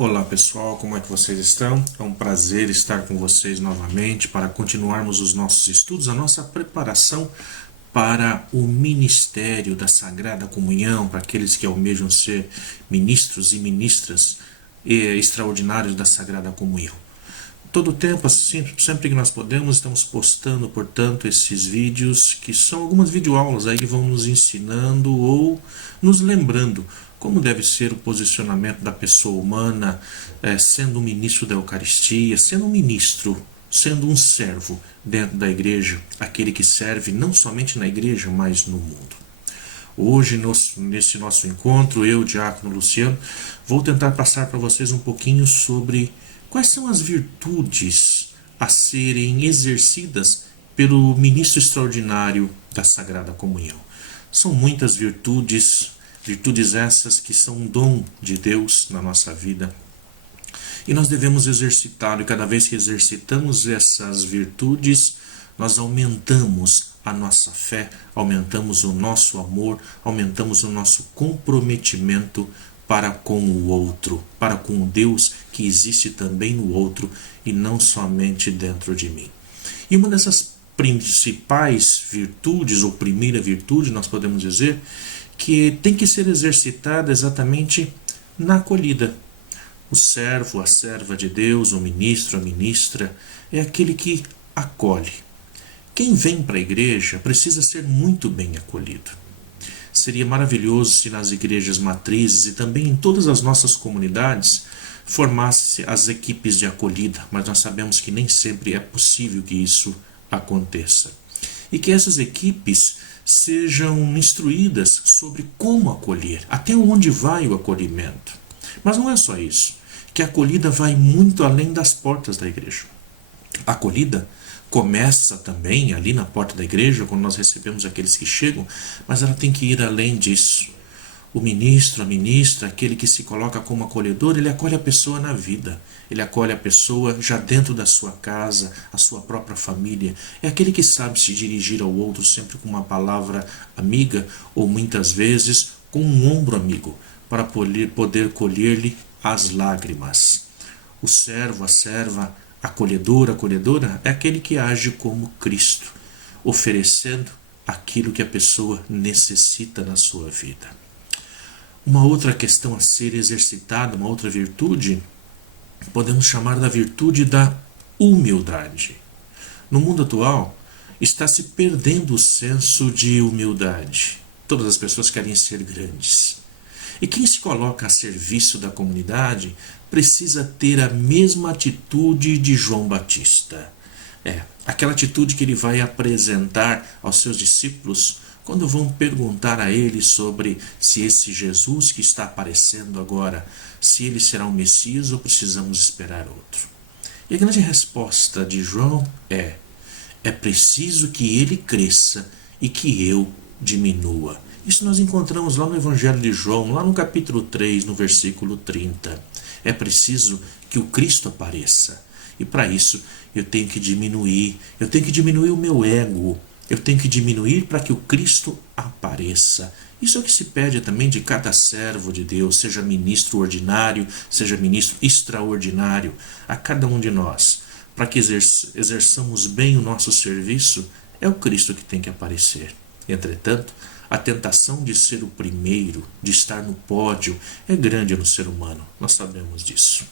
Olá pessoal, como é que vocês estão? É um prazer estar com vocês novamente para continuarmos os nossos estudos, a nossa preparação para o ministério da Sagrada Comunhão, para aqueles que almejam ser ministros e ministras extraordinários da Sagrada Comunhão. Todo o tempo, sempre que nós podemos, estamos postando, portanto, esses vídeos que são algumas videoaulas aí que vão nos ensinando ou nos lembrando como deve ser o posicionamento da pessoa humana, sendo um ministro da Eucaristia, sendo um ministro, sendo um servo dentro da igreja, aquele que serve não somente na igreja, mas no mundo. Hoje, nesse nosso encontro, eu, Diácono Luciano, vou tentar passar para vocês um pouquinho sobre quais são as virtudes a serem exercidas pelo ministro extraordinário da Sagrada Comunhão. São muitas virtudes essas que são um dom de Deus na nossa vida. E nós devemos exercitá-lo, e cada vez que exercitamos essas virtudes, nós aumentamos a nossa fé, aumentamos o nosso amor, aumentamos o nosso comprometimento para com o outro, para com o Deus que existe também no outro e não somente dentro de mim. E uma dessas principais virtudes, ou primeira virtude, nós podemos dizer, que tem que ser exercitada exatamente na acolhida. O servo, a serva de Deus, o ministro, a ministra, é aquele que acolhe. Quem vem para a igreja precisa ser muito bem acolhido. Seria maravilhoso se nas igrejas matrizes e também em todas as nossas comunidades formasse as equipes de acolhida, mas nós sabemos que nem sempre é possível que isso aconteça. E que essas equipes sejam instruídas sobre como acolher, até onde vai o acolhimento. Mas não é só isso, que a acolhida vai muito além das portas da igreja. A acolhida começa também ali na porta da igreja, quando nós recebemos aqueles que chegam, mas ela tem que ir além disso. O ministro, a ministra, aquele que se coloca como acolhedor, ele acolhe a pessoa na vida. Ele acolhe a pessoa já dentro da sua casa, a sua própria família. É aquele que sabe se dirigir ao outro sempre com uma palavra amiga ou muitas vezes com um ombro amigo, para poder colher-lhe as lágrimas. O servo, a serva, acolhedora é aquele que age como Cristo, oferecendo aquilo que a pessoa necessita na sua vida. Uma outra questão a ser exercitada, uma outra virtude, podemos chamar da virtude da humildade. No mundo atual, está se perdendo o senso de humildade. Todas as pessoas querem ser grandes. E quem se coloca a serviço da comunidade precisa ter a mesma atitude de João Batista. Aquela atitude que ele vai apresentar aos seus discípulos quando vão perguntar a ele sobre se esse Jesus que está aparecendo agora, se ele será o Messias ou precisamos esperar outro. E a grande resposta de João é preciso que ele cresça e que eu diminua. Isso nós encontramos lá no Evangelho de João, lá no capítulo 3, no versículo 30. É preciso que o Cristo apareça. E para isso eu tenho que diminuir o meu ego. Eu tenho que diminuir para que o Cristo apareça. Isso é o que se pede também de cada servo de Deus, seja ministro ordinário, seja ministro extraordinário, a cada um de nós. Para que exerçamos bem o nosso serviço, é o Cristo que tem que aparecer. Entretanto, a tentação de ser o primeiro, de estar no pódio, é grande no ser humano. Nós sabemos disso.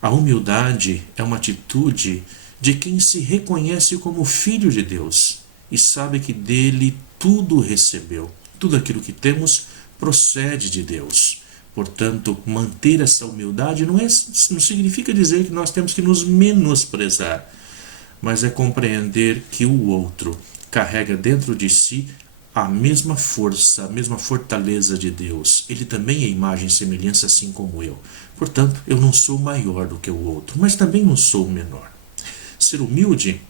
A humildade é uma atitude de quem se reconhece como filho de Deus e sabe que dele tudo recebeu. Tudo aquilo que temos procede de Deus. Portanto, manter essa humildade não significa dizer que nós temos que nos menosprezar, mas é compreender que o outro carrega dentro de si a mesma força, a mesma fortaleza de Deus. Ele também é imagem e semelhança assim como eu. Portanto, eu não sou maior do que o outro, mas também não sou menor. Ser humilde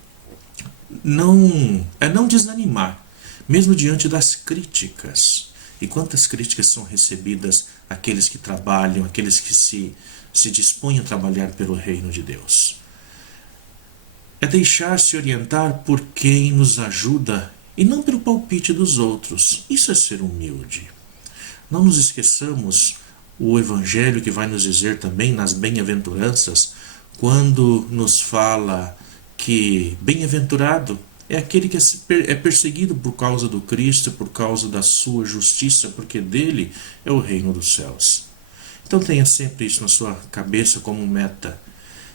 não desanimar, mesmo diante das críticas. E quantas críticas são recebidas àqueles que trabalham, àqueles que se dispõem a trabalhar pelo reino de Deus. É deixar-se orientar por quem nos ajuda e não pelo palpite dos outros. Isso é ser humilde. Não nos esqueçamos o Evangelho que vai nos dizer também nas bem-aventuranças, quando nos fala que bem-aventurado é aquele que é perseguido por causa do Cristo, por causa da sua justiça, porque dele é o reino dos céus. Então tenha sempre isso na sua cabeça como meta.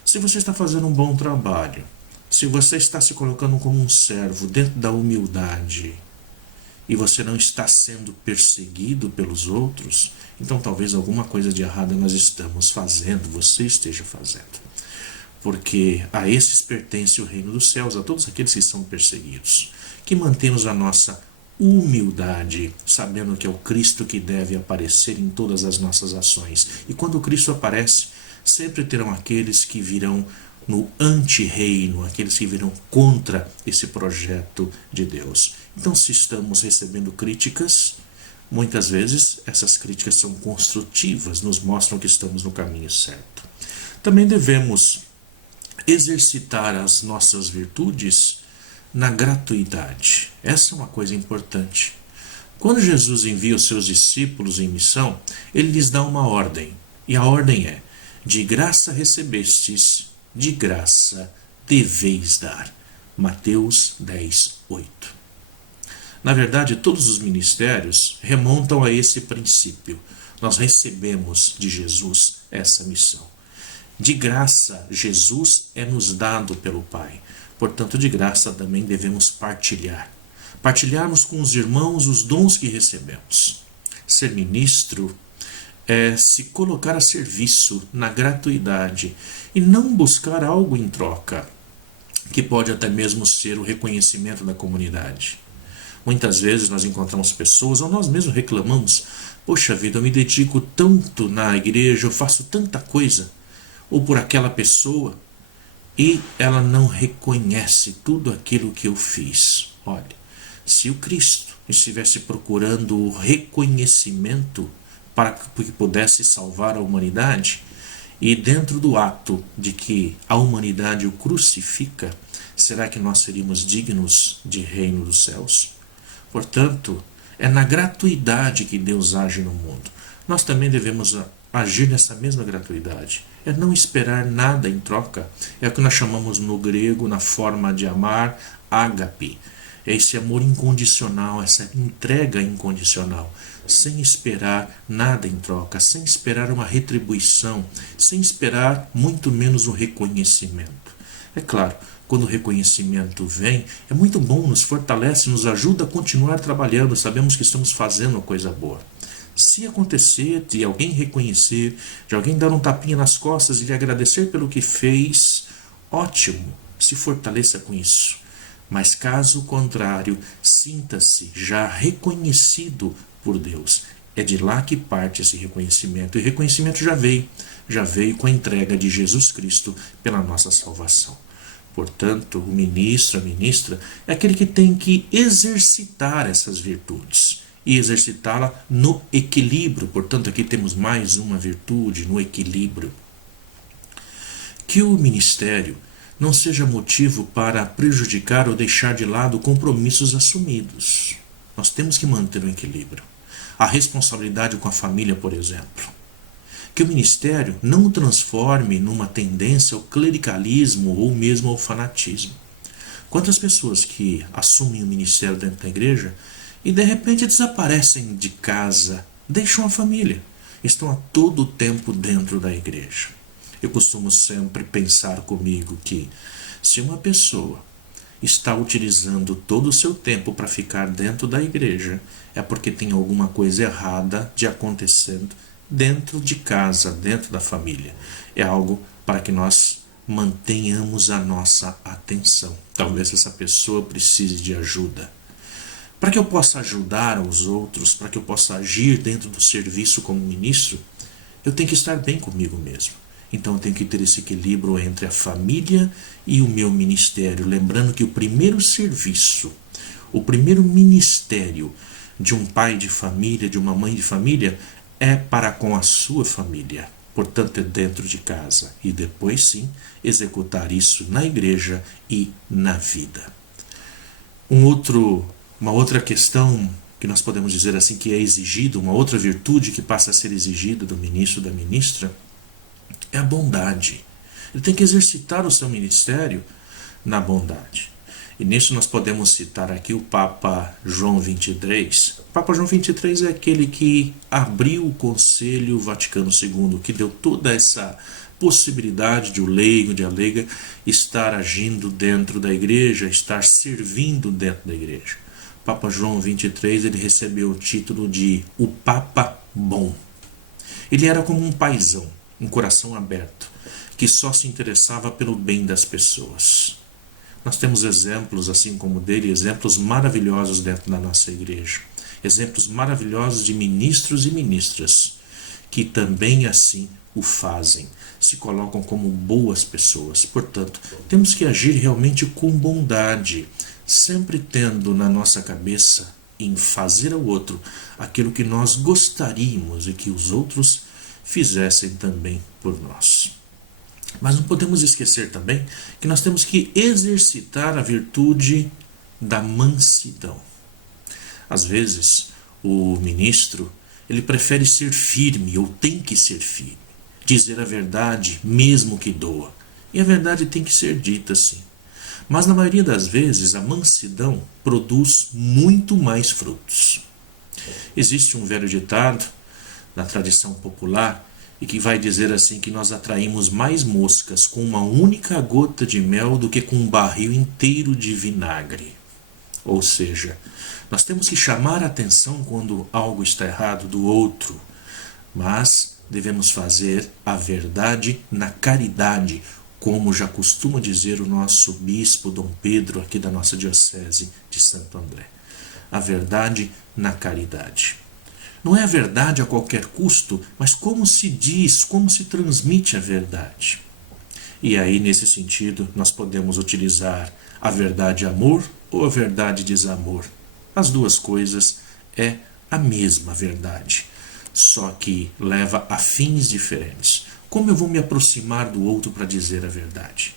Se você está fazendo um bom trabalho, se você está se colocando como um servo dentro da humildade, e você não está sendo perseguido pelos outros, então talvez alguma coisa de errada nós estamos fazendo, você esteja fazendo. Porque a esses pertence o reino dos céus, a todos aqueles que são perseguidos. Que mantemos a nossa humildade, sabendo que é o Cristo que deve aparecer em todas as nossas ações. E quando o Cristo aparece, sempre terão aqueles que virão no anti-reino, aqueles que virão contra esse projeto de Deus. Então, se estamos recebendo críticas, muitas vezes essas críticas são construtivas, nos mostram que estamos no caminho certo. Também devemos exercitar as nossas virtudes na gratuidade. Essa é uma coisa importante. Quando Jesus envia os seus discípulos em missão, ele lhes dá uma ordem. E a ordem é: de graça recebestes, de graça deveis dar. Mateus 10, 8. Na verdade, todos os ministérios remontam a esse princípio. Nós recebemos de Jesus essa missão. De graça, Jesus é nos dado pelo Pai. Portanto, de graça também devemos partilhar. Partilharmos com os irmãos os dons que recebemos. Ser ministro é se colocar a serviço na gratuidade e não buscar algo em troca, que pode até mesmo ser o reconhecimento da comunidade. Muitas vezes nós encontramos pessoas, ou nós mesmos reclamamos: poxa vida, eu me dedico tanto na igreja, eu faço tanta coisa, ou por aquela pessoa, e ela não reconhece tudo aquilo que eu fiz. Olha, se o Cristo estivesse procurando o reconhecimento para que pudesse salvar a humanidade, e dentro do ato de que a humanidade o crucifica, será que nós seríamos dignos de reino dos céus? Portanto, é na gratuidade que Deus age no mundo. Nós também devemos agir nessa mesma gratuidade. É não esperar nada em troca. É o que nós chamamos no grego, na forma de amar, ágape. É esse amor incondicional, essa entrega incondicional, sem esperar nada em troca, sem esperar uma retribuição, sem esperar muito menos um reconhecimento. É claro, quando o reconhecimento vem, é muito bom, nos fortalece, nos ajuda a continuar trabalhando, sabemos que estamos fazendo coisa boa. Se acontecer de alguém reconhecer, de alguém dar um tapinha nas costas e lhe agradecer pelo que fez, ótimo, se fortaleça com isso. Mas caso contrário, sinta-se já reconhecido por Deus. É de lá que parte esse reconhecimento. E o reconhecimento já veio com a entrega de Jesus Cristo pela nossa salvação. Portanto, o ministro, a ministra, é aquele que tem que exercitar essas virtudes. E exercitá-la no equilíbrio. Portanto, aqui temos mais uma virtude, no equilíbrio. Que o ministério não seja motivo para prejudicar ou deixar de lado compromissos assumidos. Nós temos que manter o equilíbrio. A responsabilidade com a família, por exemplo. Que o ministério não o transforme numa tendência ao clericalismo ou mesmo ao fanatismo. Quantas pessoas que assumem o ministério dentro da igreja e de repente desaparecem de casa, deixam a família, estão a todo o tempo dentro da igreja. Eu costumo sempre pensar comigo que se uma pessoa está utilizando todo o seu tempo para ficar dentro da igreja, é porque tem alguma coisa errada de acontecendo dentro de casa, dentro da família. É algo para que nós mantenhamos a nossa atenção. Talvez essa pessoa precise de ajuda. Para que eu possa ajudar os outros, para que eu possa agir dentro do serviço como ministro, eu tenho que estar bem comigo mesmo. Então eu tenho que ter esse equilíbrio entre a família e o meu ministério. Lembrando que o primeiro serviço, o primeiro ministério de um pai de família, de uma mãe de família, é para com a sua família. Portanto, é dentro de casa. E depois sim, executar isso na igreja e na vida. Uma outra questão que nós podemos dizer assim que é exigido, uma outra virtude que passa a ser exigida do ministro, da ministra, é a bondade. Ele tem que exercitar o seu ministério na bondade. E nisso nós podemos citar aqui o Papa João XXIII. O Papa João XXIII é aquele que abriu o Concílio Vaticano II, que deu toda essa possibilidade de o leigo, de a leiga, estar agindo dentro da igreja, estar servindo dentro da igreja. O Papa João XXIII ele recebeu o título de o Papa Bom. Ele era como um paizão, um coração aberto, que só se interessava pelo bem das pessoas. Nós temos exemplos, assim como dele, exemplos maravilhosos dentro da nossa igreja. Exemplos maravilhosos de ministros e ministras, que também assim o fazem, se colocam como boas pessoas. Portanto, temos que agir realmente com bondade, sempre tendo na nossa cabeça em fazer ao outro aquilo que nós gostaríamos e que os outros fizessem também por nós. Mas não podemos esquecer também que nós temos que exercitar a virtude da mansidão. Às vezes, o ministro, ele prefere ser firme, ou tem que ser firme, dizer a verdade mesmo que doa. E a verdade tem que ser dita sim. Mas na maioria das vezes, a mansidão produz muito mais frutos. Existe um velho ditado na tradição popular e que vai dizer assim que nós atraímos mais moscas com uma única gota de mel do que com um barril inteiro de vinagre. Ou seja, nós temos que chamar a atenção quando algo está errado do outro, mas devemos fazer a verdade na caridade, como já costuma dizer o nosso bispo Dom Pedro aqui da nossa diocese de Santo André. A verdade na caridade. Não é a verdade a qualquer custo, mas como se diz, como se transmite a verdade. E aí, nesse sentido, nós podemos utilizar a verdade amor ou a verdade desamor. As duas coisas é a mesma verdade, só que leva a fins diferentes. Como eu vou me aproximar do outro para dizer a verdade?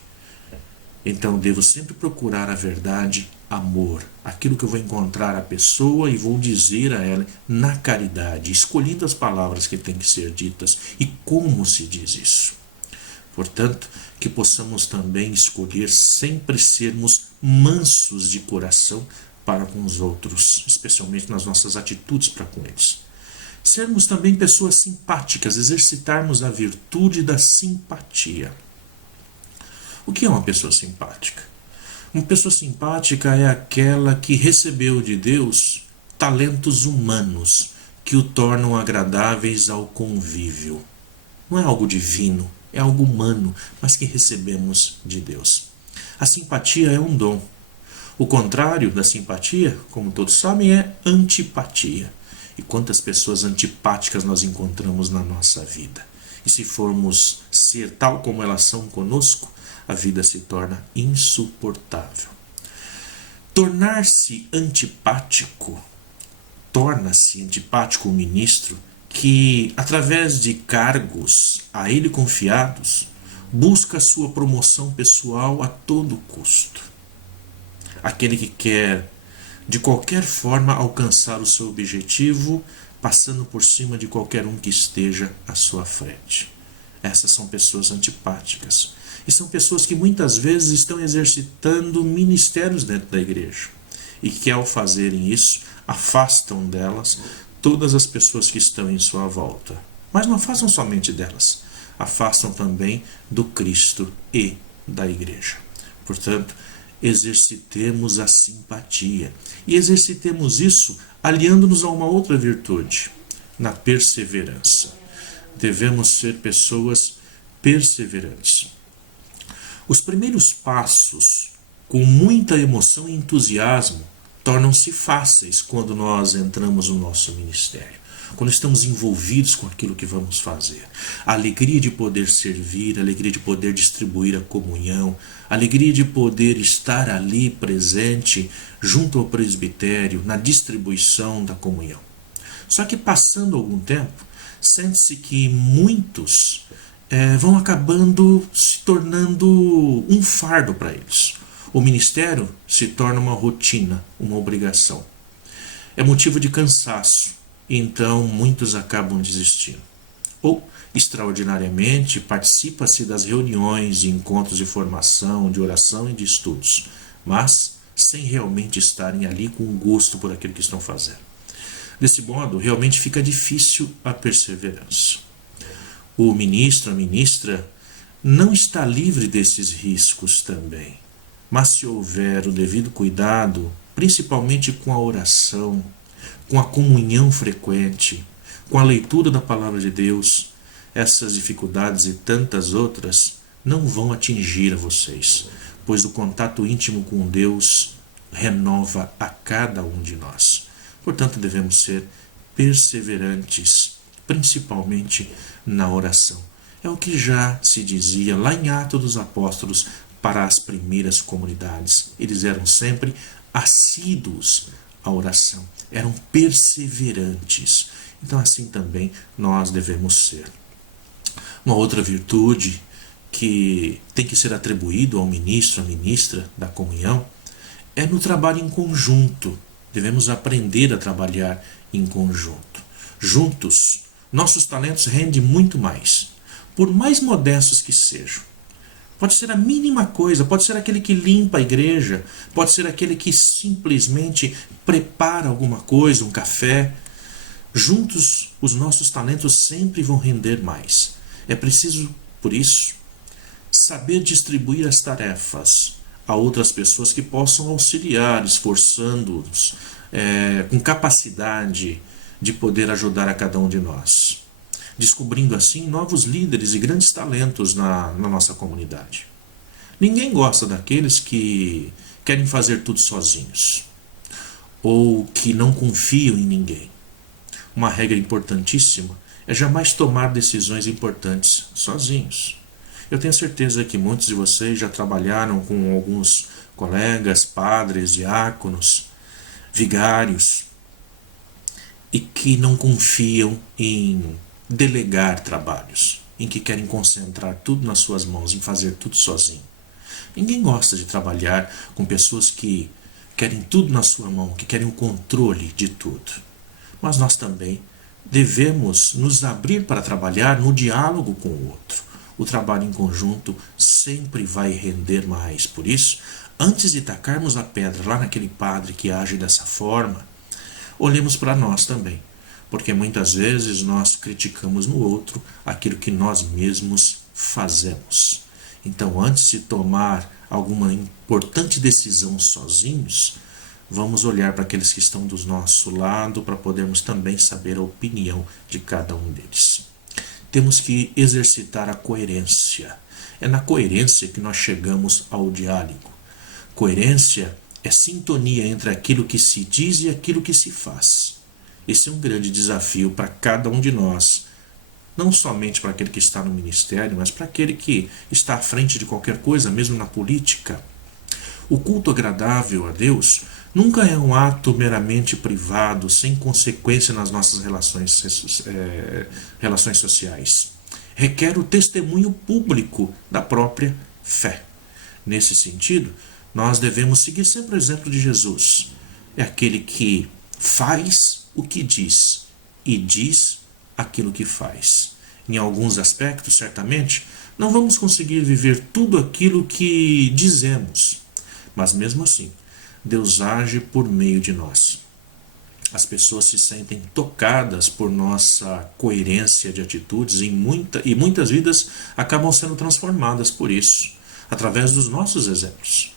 Então, devo sempre procurar a verdade, amor, aquilo que eu vou encontrar a pessoa e vou dizer a ela na caridade, escolhendo as palavras que têm que ser ditas e como se diz isso. Portanto, que possamos também escolher sempre sermos mansos de coração para com os outros, especialmente nas nossas atitudes para com eles. Sermos também pessoas simpáticas, exercitarmos a virtude da simpatia. O que é uma pessoa simpática? Uma pessoa simpática é aquela que recebeu de Deus talentos humanos que o tornam agradáveis ao convívio. Não é algo divino, é algo humano, mas que recebemos de Deus. A simpatia é um dom. O contrário da simpatia, como todos sabem, é antipatia. E quantas pessoas antipáticas nós encontramos na nossa vida. E se formos ser tal como elas são conosco, a vida se torna insuportável. Torna-se antipático o ministro que, através de cargos a ele confiados, busca a sua promoção pessoal a todo custo. Aquele que quer, de qualquer forma, alcançar o seu objetivo, passando por cima de qualquer um que esteja à sua frente. Essas são pessoas antipáticas. E são pessoas que muitas vezes estão exercitando ministérios dentro da igreja. E que ao fazerem isso, afastam delas todas as pessoas que estão em sua volta. Mas não afastam somente delas, afastam também do Cristo e da igreja. Portanto, exercitemos a simpatia. E exercitemos isso aliando-nos a uma outra virtude, na perseverança. Devemos ser pessoas perseverantes. Os primeiros passos, com muita emoção e entusiasmo, tornam-se fáceis quando nós entramos no nosso ministério, quando estamos envolvidos com aquilo que vamos fazer. A alegria de poder servir, a alegria de poder distribuir a comunhão, a alegria de poder estar ali presente junto ao presbitério, na distribuição da comunhão. Só que passando algum tempo, sente-se que muitos vão acabando se tornando um fardo para eles. O ministério se torna uma rotina, uma obrigação. é motivo de cansaço, então muitos acabam desistindo. Ou, extraordinariamente, participa-se das reuniões e encontros de formação, de oração e de estudos, mas sem realmente estarem ali com gosto por aquilo que estão fazendo. Desse modo, realmente fica difícil a perseverança. O ministro, a ministra, não está livre desses riscos também. Mas se houver o devido cuidado, principalmente com a oração, com a comunhão frequente, com a leitura da palavra de Deus, essas dificuldades e tantas outras não vão atingir a vocês, pois o contato íntimo com Deus renova a cada um de nós. Portanto, devemos ser perseverantes, principalmente na oração. É o que já se dizia lá em Atos dos Apóstolos para as primeiras comunidades. Eles eram sempre assíduos à oração, eram perseverantes. Então, assim também nós devemos ser. Uma outra virtude que tem que ser atribuído ao ministro, à ministra da comunhão, é no trabalho em conjunto. Devemos aprender a trabalhar em conjunto. Juntos, nossos talentos rendem muito mais, por mais modestos que sejam. Pode ser a mínima coisa, pode ser aquele que limpa a igreja, pode ser aquele que simplesmente prepara alguma coisa, um café. Juntos, os nossos talentos sempre vão render mais. É preciso, por isso, saber distribuir as tarefas a outras pessoas que possam auxiliar, esforçando-nos, com capacidade de poder ajudar a cada um de nós, descobrindo assim novos líderes e grandes talentos na nossa comunidade. Ninguém gosta daqueles que querem fazer tudo sozinhos, ou que não confiam em ninguém. Uma regra importantíssima é jamais tomar decisões importantes sozinhos. Eu tenho certeza que muitos de vocês já trabalharam com alguns colegas, padres, diáconos, vigários, e que não confiam em delegar trabalhos, em que querem concentrar tudo nas suas mãos, em fazer tudo sozinho. Ninguém gosta de trabalhar com pessoas que querem tudo na sua mão, que querem o controle de tudo. Mas nós também devemos nos abrir para trabalhar no diálogo com o outro. O trabalho em conjunto sempre vai render mais. Por isso, antes de tacarmos a pedra lá naquele padre que age dessa forma, olhemos para nós também. Porque muitas vezes nós criticamos no outro aquilo que nós mesmos fazemos. Então, antes de tomar alguma importante decisão sozinhos, vamos olhar para aqueles que estão do nosso lado para podermos também saber a opinião de cada um deles. Temos que exercitar a coerência. É na coerência que nós chegamos ao diálogo. Coerência é sintonia entre aquilo que se diz e aquilo que se faz. Esse é um grande desafio para cada um de nós, não somente para aquele que está no ministério, mas para aquele que está à frente de qualquer coisa, mesmo na política. O culto agradável a Deus nunca é um ato meramente privado, sem consequência nas nossas relações sociais. Requer o testemunho público da própria fé. Nesse sentido, nós devemos seguir sempre o exemplo de Jesus. É aquele que faz o que diz e diz aquilo que faz. Em alguns aspectos, certamente, não vamos conseguir viver tudo aquilo que dizemos, mas mesmo assim, Deus age por meio de nós. As pessoas se sentem tocadas por nossa coerência de atitudes e muitas vidas acabam sendo transformadas por isso, através dos nossos exemplos.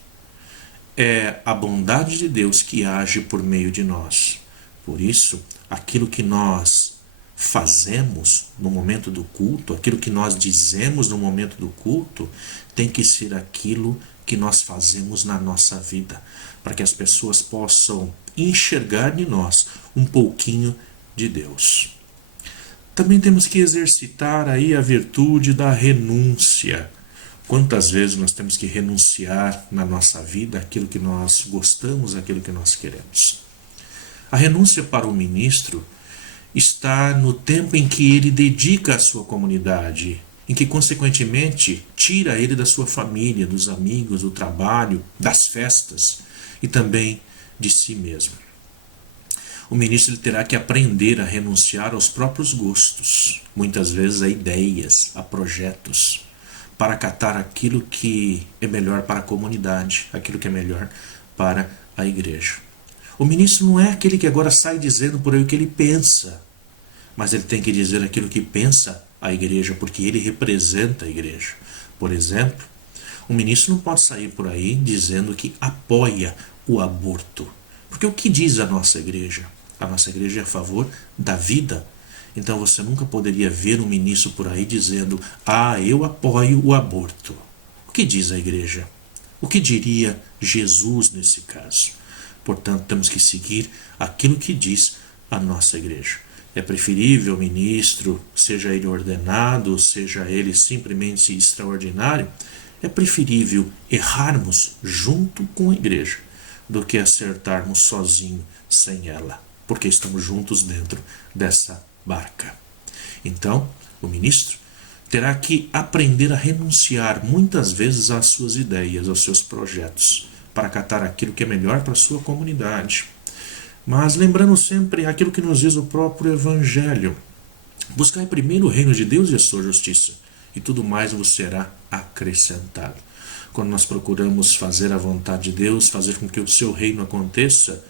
É a bondade de Deus que age por meio de nós. Por isso, aquilo que nós fazemos no momento do culto, aquilo que nós dizemos no momento do culto, tem que ser aquilo que nós fazemos na nossa vida, para que as pessoas possam enxergar em nós um pouquinho de Deus. Também temos que exercitar aí a virtude da renúncia. Quantas vezes nós temos que renunciar na nossa vida aquilo que nós gostamos, aquilo que nós queremos. A renúncia para o ministro está no tempo em que ele dedica à sua comunidade, em que, consequentemente, tira ele da sua família, dos amigos, do trabalho, das festas e também de si mesmo. O ministro ele terá que aprender a renunciar aos próprios gostos, muitas vezes a ideias, a projetos, para acatar aquilo que é melhor para a comunidade, aquilo que é melhor para a igreja. O ministro não é aquele que agora sai dizendo por aí o que ele pensa, mas ele tem que dizer aquilo que pensa a igreja, porque ele representa a igreja. Por exemplo, o ministro não pode sair por aí dizendo que apoia o aborto. Porque o que diz a nossa igreja? A nossa igreja é a favor da vida. Então você nunca poderia ver um ministro por aí dizendo: eu apoio o aborto. O que diz a igreja? O que diria Jesus nesse caso? Portanto, temos que seguir aquilo que diz a nossa igreja. É preferível o ministro, seja ele ordenado, seja ele simplesmente extraordinário, é preferível errarmos junto com a igreja do que acertarmos sozinho sem ela, porque estamos juntos dentro dessa barca. Então, o ministro terá que aprender a renunciar muitas vezes às suas ideias, aos seus projetos, para acatar aquilo que é melhor para a sua comunidade. Mas lembrando sempre aquilo que nos diz o próprio Evangelho: buscai primeiro o reino de Deus e a sua justiça, e tudo mais vos será acrescentado. Quando nós procuramos fazer a vontade de Deus, fazer com que o seu reino aconteça,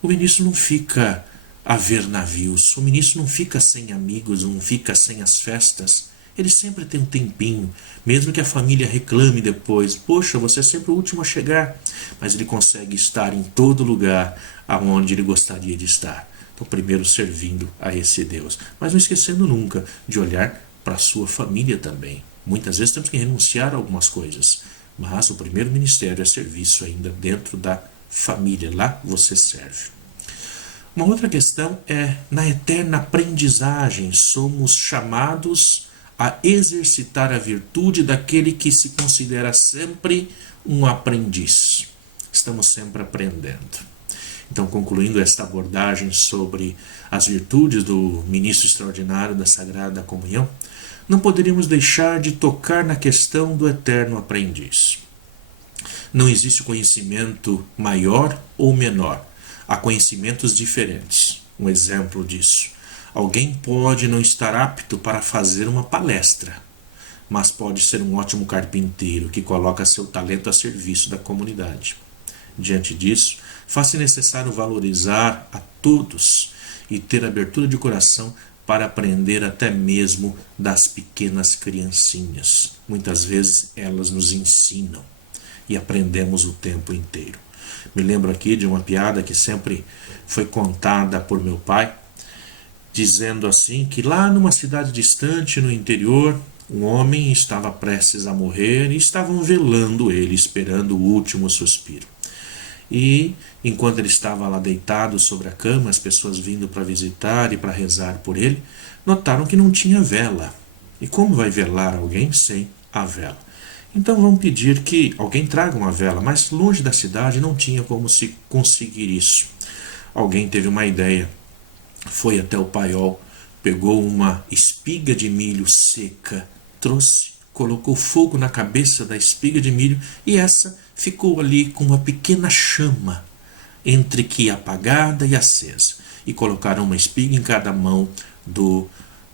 o ministro não fica a ver navios, o ministro não fica sem amigos, não fica sem as festas. Ele sempre tem um tempinho, mesmo que a família reclame depois: poxa, você é sempre o último a chegar. Mas ele consegue estar em todo lugar aonde ele gostaria de estar. Então, primeiro servindo a esse Deus, mas não esquecendo nunca de olhar para a sua família também. Muitas vezes temos que renunciar a algumas coisas, mas o primeiro ministério é serviço ainda dentro da família. Lá você serve. Uma outra questão é, na eterna aprendizagem, somos chamados a exercitar a virtude daquele que se considera sempre um aprendiz. Estamos sempre aprendendo. Então, concluindo esta abordagem sobre as virtudes do ministro extraordinário da Sagrada Comunhão, não poderíamos deixar de tocar na questão do eterno aprendiz. Não existe conhecimento maior ou menor. Há conhecimentos diferentes. Um exemplo disso: alguém pode não estar apto para fazer uma palestra, mas pode ser um ótimo carpinteiro que coloca seu talento a serviço da comunidade. Diante disso, faz-se necessário valorizar a todos e ter abertura de coração para aprender até mesmo das pequenas criancinhas. Muitas vezes elas nos ensinam e aprendemos o tempo inteiro. Me lembro aqui de uma piada que sempre foi contada por meu pai, dizendo assim que lá numa cidade distante no interior, um homem estava prestes a morrer e estavam velando ele, esperando o último suspiro. E enquanto ele estava lá deitado sobre a cama, as pessoas vindo para visitar e para rezar por ele, notaram que não tinha vela. E como vai velar alguém sem a vela? Então vão pedir que alguém traga uma vela, mas longe da cidade não tinha como se conseguir isso. Alguém teve uma ideia, foi até o paiol, pegou uma espiga de milho seca, trouxe, colocou fogo na cabeça da espiga de milho e essa ficou ali com uma pequena chama entre que apagada e acesa. E colocaram uma espiga em cada mão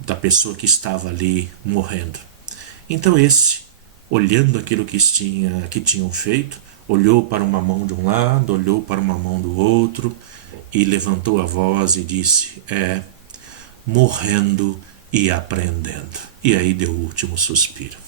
da pessoa que estava ali morrendo. Então esse, olhando aquilo que tinham feito, olhou para uma mão de um lado, olhou para uma mão do outro e levantou a voz e disse: morrendo e aprendendo. E aí deu o último suspiro.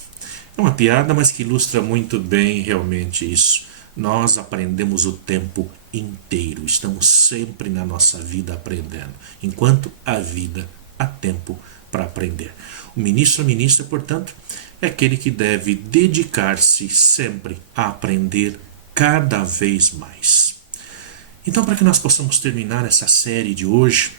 É uma piada, mas que ilustra muito bem realmente isso. Nós aprendemos o tempo inteiro, estamos sempre na nossa vida aprendendo. Enquanto há vida, há tempo para aprender. O ministro ou ministra, portanto, é aquele que deve dedicar-se sempre a aprender cada vez mais. Então, para que nós possamos terminar essa série de hoje,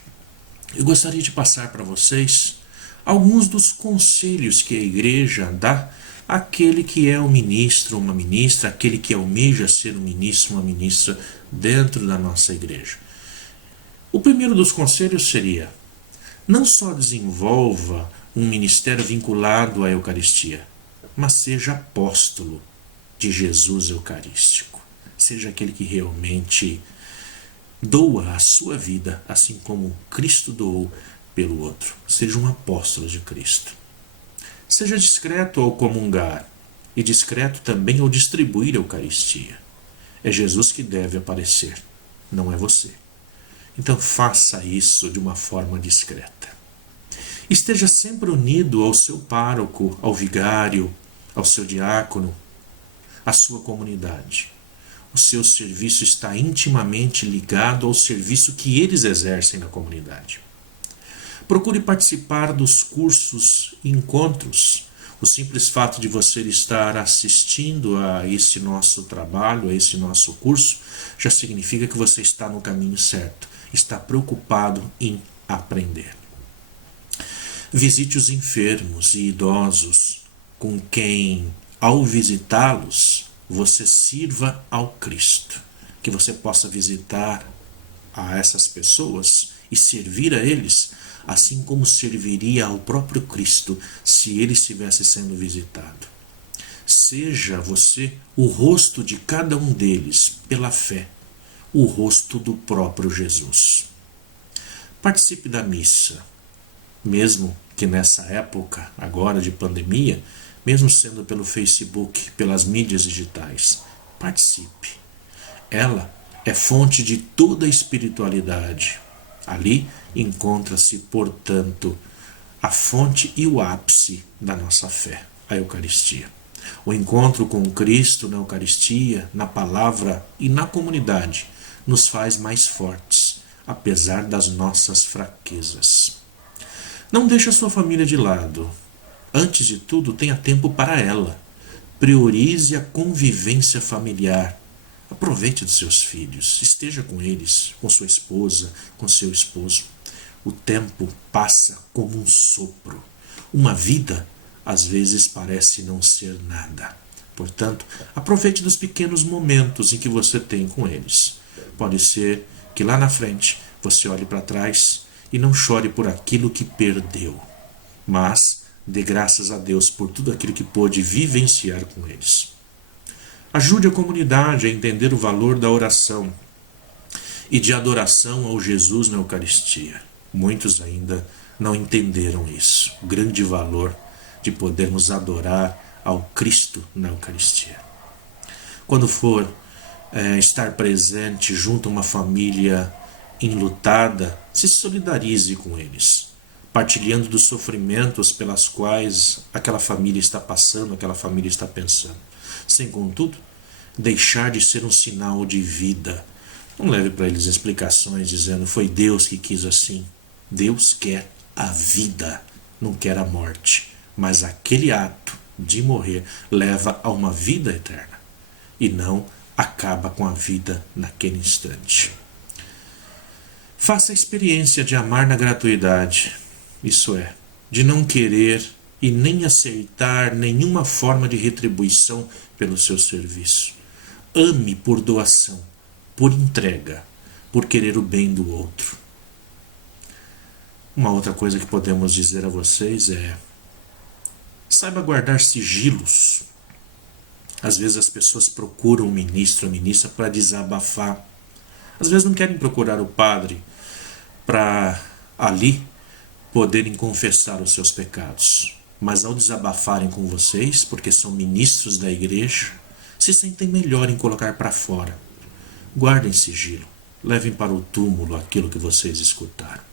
eu gostaria de passar para vocês alguns dos conselhos que a igreja dá àquele que é um ministro, uma ministra, aquele que almeja ser um ministro, uma ministra dentro da nossa igreja. O primeiro dos conselhos seria: não só desenvolva um ministério vinculado à Eucaristia, mas seja apóstolo de Jesus Eucarístico. Seja aquele que realmente Doa a sua vida, assim como Cristo doou pelo outro. Seja um apóstolo de Cristo. Seja discreto ao comungar e discreto também ao distribuir a Eucaristia. É Jesus que deve aparecer, não é você. Então faça isso de uma forma discreta. Esteja sempre unido ao seu pároco, ao vigário, ao seu diácono, à sua comunidade. O seu serviço está intimamente ligado ao serviço que eles exercem na comunidade. Procure participar dos cursos e encontros. O simples fato de você estar assistindo a esse nosso trabalho, a esse nosso curso, já significa que você está no caminho certo, está preocupado em aprender. Visite os enfermos e idosos, com quem, ao visitá-los, você sirva ao Cristo. Que você possa visitar a essas pessoas e servir a eles, assim como serviria ao próprio Cristo se ele estivesse sendo visitado. Seja você o rosto de cada um deles pela fé, o rosto do próprio Jesus. Participe da missa, mesmo que nessa época agora de pandemia, mesmo sendo pelo Facebook, pelas mídias digitais, participe. Ela é fonte de toda a espiritualidade. Ali encontra-se, portanto, a fonte e o ápice da nossa fé, a Eucaristia. O encontro com Cristo na Eucaristia, na palavra e na comunidade nos faz mais fortes, apesar das nossas fraquezas. Não deixe a sua família de lado. Antes de tudo, tenha tempo para ela. Priorize a convivência familiar. Aproveite dos seus filhos, esteja com eles, com sua esposa, com seu esposo. O tempo passa como um sopro. Uma vida, às vezes, parece não ser nada. Portanto, aproveite dos pequenos momentos em que você tem com eles. Pode ser que lá na frente você olhe para trás e não chore por aquilo que perdeu, mas dê graças a Deus por tudo aquilo que pôde vivenciar com eles. Ajude a comunidade a entender o valor da oração e de adoração ao Jesus na Eucaristia. Muitos ainda não entenderam isso, o grande valor de podermos adorar ao Cristo na Eucaristia. Quando for estar presente junto a uma família enlutada, se solidarize com eles, partilhando dos sofrimentos pelas quais aquela família está passando, aquela família está pensando, sem, contudo, deixar de ser um sinal de vida. Não leve para eles explicações dizendo foi Deus que quis assim. Deus quer a vida, não quer a morte, mas aquele ato de morrer leva a uma vida eterna e não acaba com a vida naquele instante. Faça a experiência de amar na gratuidade, isso é, de não querer e nem aceitar nenhuma forma de retribuição pelo seu serviço. Ame por doação, por entrega, por querer o bem do outro. Uma outra coisa que podemos dizer a vocês é: saiba guardar sigilos. Às vezes as pessoas procuram o ministro, a ministra para desabafar. Às vezes não querem procurar o padre para ali poderem confessar os seus pecados. Mas ao desabafarem com vocês, porque são ministros da igreja, se sentem melhor em colocar para fora. Guardem sigilo, levem para o túmulo aquilo que vocês escutaram.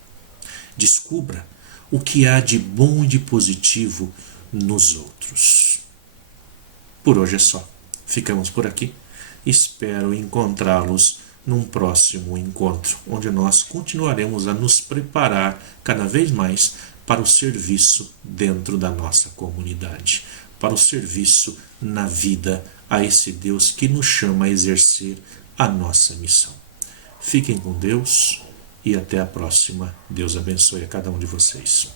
Descubra o que há de bom e de positivo nos outros. Por hoje é só. Ficamos por aqui. Espero encontrá-los num próximo encontro, onde nós continuaremos a nos preparar cada vez mais para o serviço dentro da nossa comunidade, para o serviço na vida a esse Deus que nos chama a exercer a nossa missão. Fiquem com Deus e até a próxima. Deus abençoe a cada um de vocês.